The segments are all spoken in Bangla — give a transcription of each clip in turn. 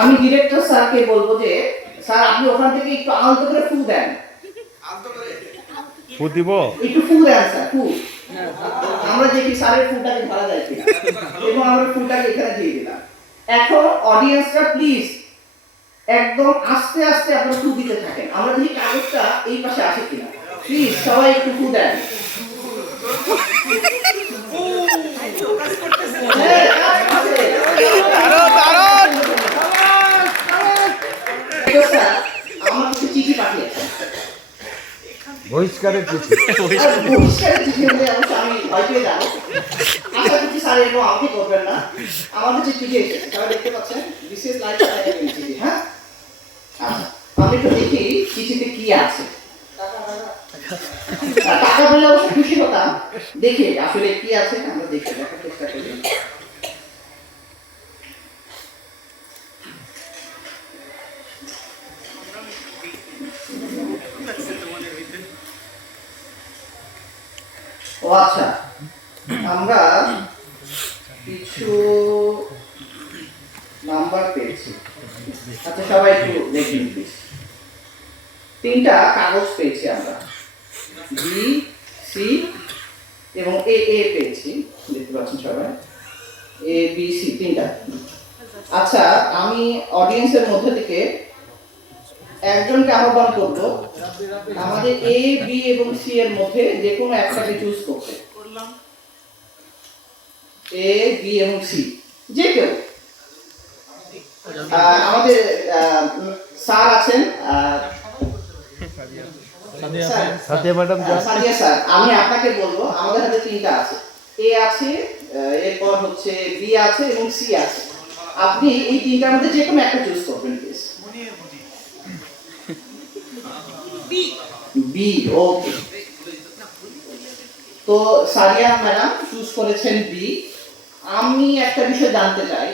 আমি ডিরেক্টর স্যারকে বলবো যে স্যার আপনি ওখান থেকে একটু আলতো করে ফু দেন। ফু দিব? একটু ফু দেন স্যার, ফু। আমরা দেখি স্যারের ফুটাকে ধরা যায় কিনা, এবং আমরা ফুটাকে এখানে দিয়ে দিলাম। এখন অডিয়েন্সরা প্লিজ একদম আস্তে আস্তে আপনারা ফু দিতে থাকেন। আমরা দেখি কাগজটা এই পাশে আসে কিনা। প্লিজ সবাই একটু ফু দেন। আমার কাছে চিঠি পাঠিয়েছে, বহিষ্কারের চিঠি। বহিষ্কারের চিঠি হলে অবশ্য আমি ভয় পেয়ে যাবো। আশা করছি স্যার এরকম আমাকে করবেন না। আমার কাছে চিঠি এসেছে, সবাই দেখতে পাচ্ছেন, বিশেষ লাইফ চিঠি। হ্যাঁ, আমি একটু দেখি চিঠিতে কি আছে। টাকা পেলে অবশ্য খুশি হতাম। দেখি আসলে কি আছে, আমরা দেখে দেখার চেষ্টা করি। ও আচ্ছা, আমরা কিছু নাম্বার পেয়েছি। আচ্ছা সবাই একটু দেখুন প্লিজ। 3টা কাগজ পেয়েছি আমরা, বি, সি এবং এ পেয়েছি, দেখতে পাচ্ছেন সবাই, এ বি সি 3টা। আচ্ছা, আমি অডিয়েন্সের মধ্যে থেকে একজনকে আহ্বান করব আমাদের এ বি এবং সি এর মধ্যে যে কোনো একটাকে চুজ করতে। এ বি এবং সি যে কেউ। আমাদের স্যার আছেন, সাথে ম্যাডাম, সাদিয়া স্যার, আমি আপনাকে বলবো আমাদের হাতে 3টা আছে, এ আছে, এরপর হচ্ছে বি আছে এবং সি আছে। আপনি এই 3টার মধ্যে যে কোনো একটা চুজ করবেন প্লিজ। বি, ওকে। তো সাদিয়া ম্যাডাম চুজ করেছেন বি। আমি একটা বিষয় জানাতে চাই,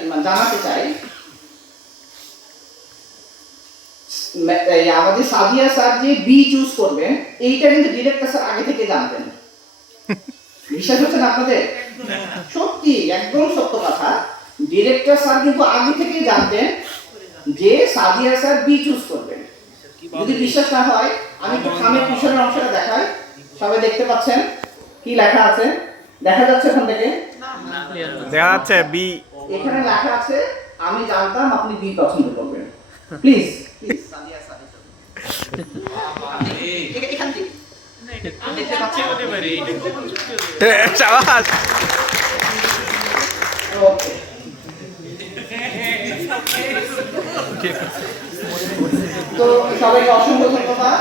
আমাদের সাদিয়া স্যার যে বি চুজ করবেন এইটা কিন্তু ডিরেক্টর স্যার আগে থেকে জানতেন। বিশ্বাস হচ্ছে না আপনাদের? সত্যি, একদম সত্য কথা। ডিরেক্টর স্যার কিন্তু আগে থেকে জানতেন যে সাদিয়া স্যার বি চুজ করবেন। যদি বিশ্বাস না হয় আমি একটু খামের পিছনের অংশটা দেখাই। সবাই দেখতে পাচ্ছেন কি লেখা আছে? দেখা যাচ্ছে এখান থেকে? দেখা যাচ্ছে বি। এখানে লেখা আছে আমি জানতাম আপনি বি পছন্দ করবেন। প্লিজ প্লিজ সাদিয়া স্যার এখান থেকে দেখতে পাচ্ছেন? শাবাশ। ওকে, তো সবাইকে অসংখ্য ধন্যবাদ।